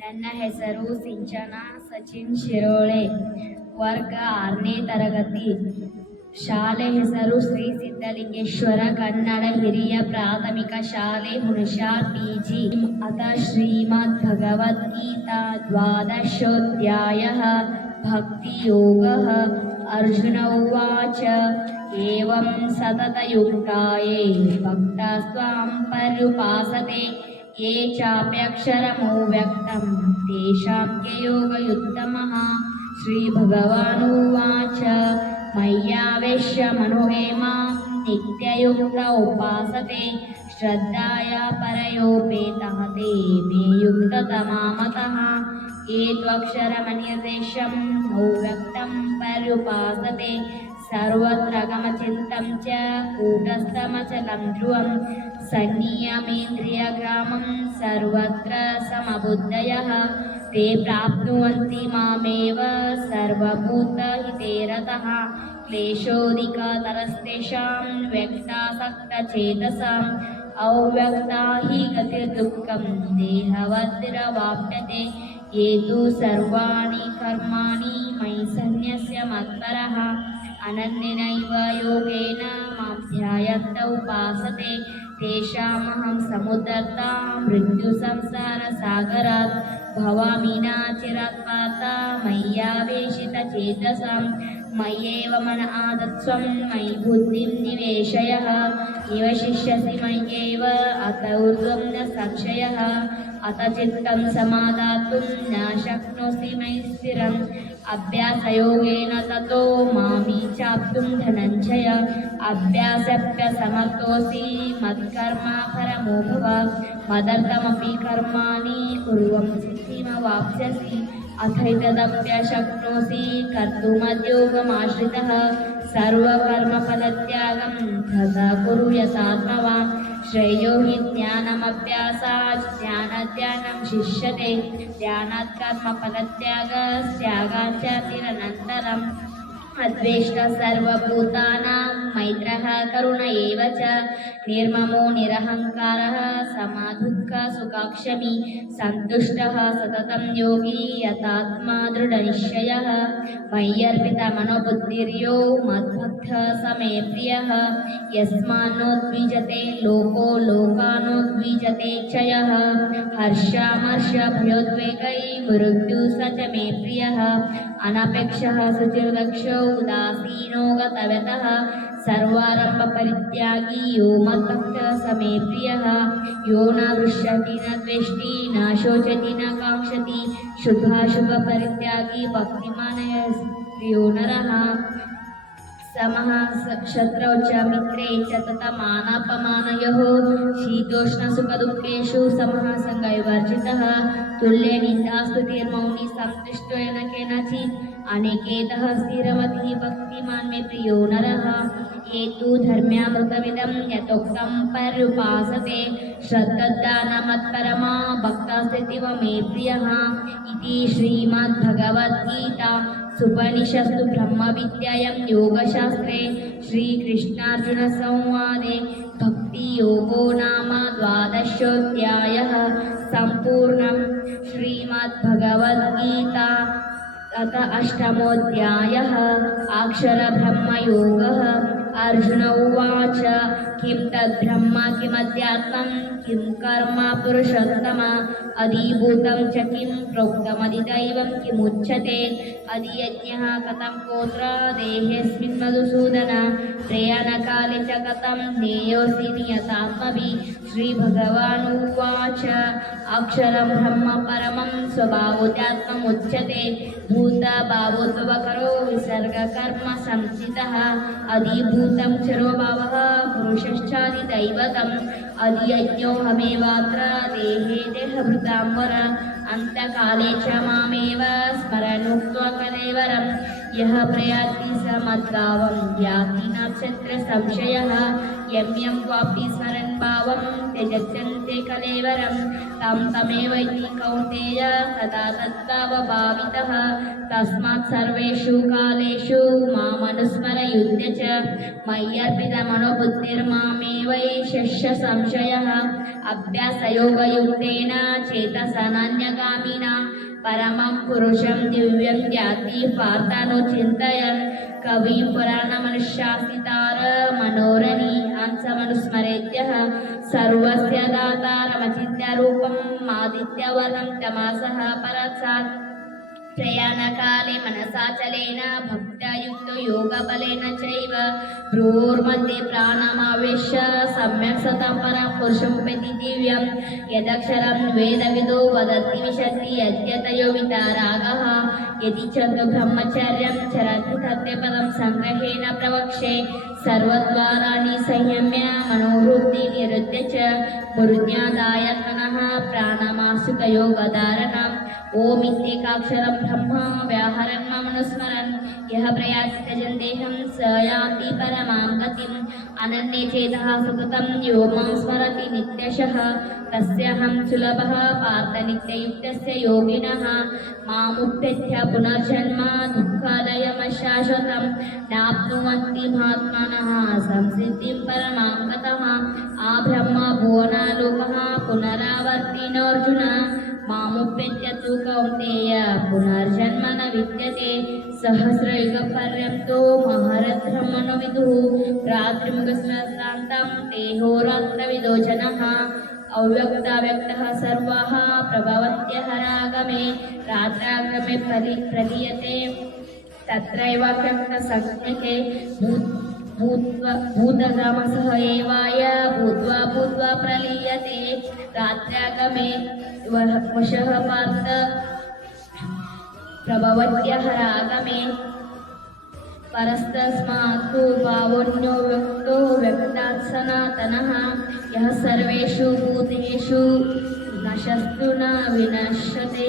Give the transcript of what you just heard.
ನನ್ನ ಹೆಸರು ಸಿಂಚನ ಸಚಿನ್ ಶಿರೋಳೆ. ವರ್ಗ 6ನೇ ತರಗತಿ. ಶಾಲೆ ಹೆಸರು ಶ್ರೀ ಸಿದ್ಧಲಿಂಗೇಶ್ವರ ಕನ್ನಡ ಹಿರಿಯ ಪ್ರಾಥಮಿಕ ಶಾಲೆ ಹುಣಸಾರ್ ಪಿಜಿ. ಅಥ ಶ್ರೀಮದ್ ಭಗವದ್ಗೀತಾ ದ್ವಾದಶೋಧ್ಯಾಯಃ ಭಕ್ತಿಯೋಗಃ. ಅರ್ಜುನ ಉವಾಚ ಏವಂ ಸತತಯುಕ್ತಾಯೇ ಭಕ್ತಾಸ್ತ್ವಾಂ ಪರ್ಯುಪಾಸತೆ ये चाप्यक्षरमव्यक्तं तेषां के योगयुक्तमः. श्रीभगवानुवाच मय्यावेश्य मनो ये मां नित्ययुक्त उपासते श्रद्धया परयोपेतः ते मे युक्ततमा मतः. ये त्वक्षरमनिर्देशम् अव्यक्तं पर्युपासते सर्वत्र गमचिन्तं च कूटस्थमचलं ध्रुवं सन्नियमेन्द्रियग्रामं सर्वत्र समबुद्धयः ते प्राप्नुवन्ति मामेव सर्वभूतहिते रतः. क्लेशोऽधिकतरस्तेषां व्यक्तासक्तचेतसाम् अव्यक्ता हि गतिर्दुःखं देहवद्भिरवाप्यते. ये तु सर्वाणि कर्माणि मयि सन्न्यस्य मत्परः अनन्येनैव योगेन मां ध्यायन्त उपासते तेषामहं समुद्धर्ता मृत्युसंसारसागरात् भवामि न चिरात् पार्थ मय्यावेशितचेतसां. मय्येव मन आदत्स्वं मयि बुद्धिं निवेशय निवशिष्यसि मय्येव अत ऊर्ध्वं न संशयः. अत चित्तं समादातुं न शक्नोषि मयि स्थिरम् अभ्यासयोगेन ततो मामि चाप्तुं धनञ्जय. अभ्यासप्यसमर्थोऽसि मत्कर्म परमो भव मदर्थमपि कर्माणि कुर्वं सिद्धिमवाप्स्यसि. अथैतदप्यशक्नोषि कर्तुमद्योगमाश्रितः सर्वकर्मफलत्यागं तथा कुरु यथात्मवान्. श्रेयो हि ज्ञानमभ्यासात् ज्ञानाद् शिष्यते ध्यानात् कर्मफलत्यागात् तिरनन्तरम्. अद्वेष्टा सर्वभूतानां मैत्रः करुण एव च निर्ममो निरहङ्कारः समदुःखसुखाक्षमी सन्तुष्टः सततं योगी यतात्मा दृढनिश्चयः. मय्यर्पितमनोबुद्धिर्यो मद्भक्तः स मे प्रियः. यस्मान्नो द्विजते लोको लोकानो च यः हर्षामर्षभयोद्वेगै मृत्युः स च मे प्रियः. अनपेक्षः सुचिर्दक्षो उदासीनो गतव्यतः सर्वारम्भपरित्यागी यो मद्भक्तः स मे प्रियः. यो न हृष्यति न द्वेष्टि न शोचति न काङ्क्षति शुभाशुभपरित्यागी भक्तिमान् प्रियो नरः. समः शत्रौ च मित्रे च तथा मानापमानयोः शीतोष्णसुखदुःखेषु समः सङ्गविवर्जितः. तुल्ये निन्दास्तुतिर्मौनी सन्तुष्टो न केनचित् अनिकेतः स्थिरमतिः भक्तिमान् मे प्रियो नरः. ये तु धर्म्यामृतमिदं यथोक्तं पर्युपासते श्रद्धानमत्परमा भक्तास्तीव मे प्रियः. इति श्रीमद्भगवद्गीता उपनिषत्सु ब्रह्मविद्यायां योगशास्त्रे श्रीकृष्णार्जुनसंवादे भक्तियोगो नाम द्वादशोऽध्यायः सम्पूर्णम्. श्रीमद्भगवद्गीता अथ अष्टमोऽध्यायः अक्षरब्रह्मयोगः. अर्जुन उवाच किं तद्ब्रह्म किमध्यात्मं किं कर्म पुरुषोत्तम अधिभूतं च किं प्रोक्तमधिदैवं किमुच्यते अधियज्ञः कथं कोत्र देहेऽस्मिन् मधुसूदन प्रयाणकाले च कथं ज्ञेयोऽसि नियतात्मभिः. श्रीभगवानुवाच अक्षरं ब्रह्म परमं स्वभावोऽध्यात्ममुच्यते भूतभावोद्भवकरो विसर्गकर्म संस्थितः अधिभूतं क्षरो भावः पुरुषश्चादिदैवतम् अधियज्ञोऽहमेवात्र देहे देहभृताम्बर अन्तकाले च मामेव स्मरन्मुक्त्वा कलेवरम्. यः प्रयाति स मद्भावं याति नक्षत्रसंशयः. यं यं क्वापि स्मरन् भावं त्यजत्यन्ते कलेवरं तं तमेव इति कौन्तेय सदा तद्भावभावितः. तस्मात् सर्वेषु कालेषु मामनुस्मरयुध्य च मय्यर्पितमनोबुद्धिर्मामेवैष संशयः. अभ्यासयोगयुक्तेन चेतसनान्यगामिना परमं पुरुषं दिव्यं याति पार्थानो चिन्तयन् कवि पुराणमनुशासितार मनोरनि हंसमनुस्मरेत्यः सर्वस्य दातारमचिन्त्यरूपम् आदित्यवर्णं तमसः परसात् प्रयाणकाले मनसाचलेन भक्त्या युक्तो योगबलेन चैव भ्रूर्मध्ये प्राणमावेश्य सम्यक् सतं परं पुरुषमुपैति दिव्यं यदक्षरं वेदविदो वदति विशन्ति यद्यतयो वितरागः यदि च ब्रह्मचर्यं चरति सत्यपदं संग्रहेण प्रवक्षे सर्वद्वाराणि संयम्य मनोवृत्ति निरुद्य च मृज्ञादायत्मनः प्राणमासुकयोगधारणम् ओमित्येकाक्षरं ब्रह्म व्याहरन् मनुस्मरन् यः प्रयाति त्यजन् देहं स याति परमां गतिम् अनन्ये चेतः सुकृतं यो मां स्मरति नित्यशः तस्याहं सुलभः पार्थ नित्ययुक्तस्य योगिनः मामुपेत्य पुनर्जन्म दुःखालयमशाश्वतं नाप्नुवन्ति महात्मनः संसिद्धिं परमां गतः आब्रह्म भुवनालोकः पुनरावर्तिनोऽर्जुन मामुपेत्य तु कौन्तेय पुनर्जन्म न विद्यते सहस्रयुगपर्यन्तो महरद्ब्रह्मणो रात्रिमुखसहस्रान्तं देहोरात्रविदो जनः अव्यक्ताव्यक्तः सर्वाः प्रभवन्त्यः रागमे रात्रागमे प्रलीयते तत्रैव व्यक्तसंज्ञके भूतग्रामसः एवाय भूत्वा भूत्वा प्रलीयते रात्रागमे वशः पार्थ प्रभवत्यः रागमे परस्तस्मात्तु भावोऽन्यो व्यक्तो व्यक्तात् सनातनः यः सर्वेषु भूतेषु नशस्तु न विनश्यते।